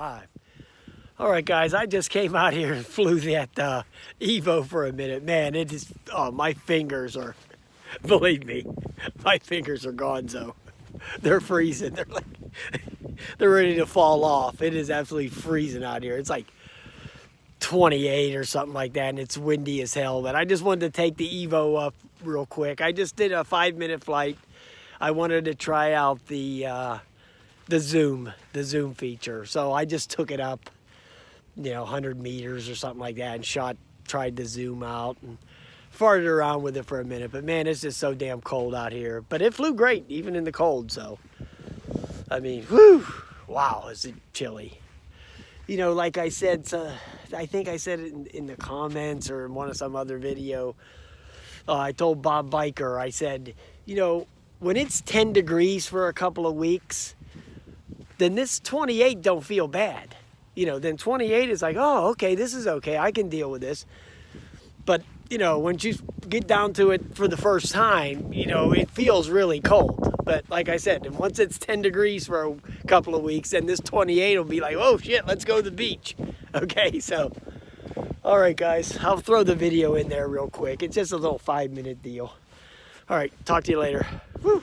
live. All right, guys, I just came out here and flew that Evo for a minute. Man, it is, oh, my fingers are, believe me, my fingers are gonzo. They're freezing. They're like, they're ready to fall off. It is absolutely freezing out here. It's like 28 or something like that, and it's windy as hell. But I just wanted to take the Evo up real quick. I just did a 5-minute flight. I wanted to try out the zoom feature. So I just took it up, 100 meters or something like that, and tried to zoom out and farted around with it for a minute. But man, it's just so damn cold out here. But it flew great, even in the cold. So, I mean, whew, wow, is it chilly. Like I said, I think I said it in the comments or in some other video. I told Bob Biker, I said, when it's 10 degrees for a couple of weeks, then this 28 don't feel bad. Then 28 is like, oh, okay, this is okay. I can deal with this. But, once you get down to it for the first time, it feels really cold. But like I said, once it's 10 degrees for a couple of weeks, then this 28 will be like, oh shit, let's go to the beach. Okay, so, all right, guys, I'll throw the video in there real quick. It's just a little 5-minute deal. All right, talk to you later. Whew.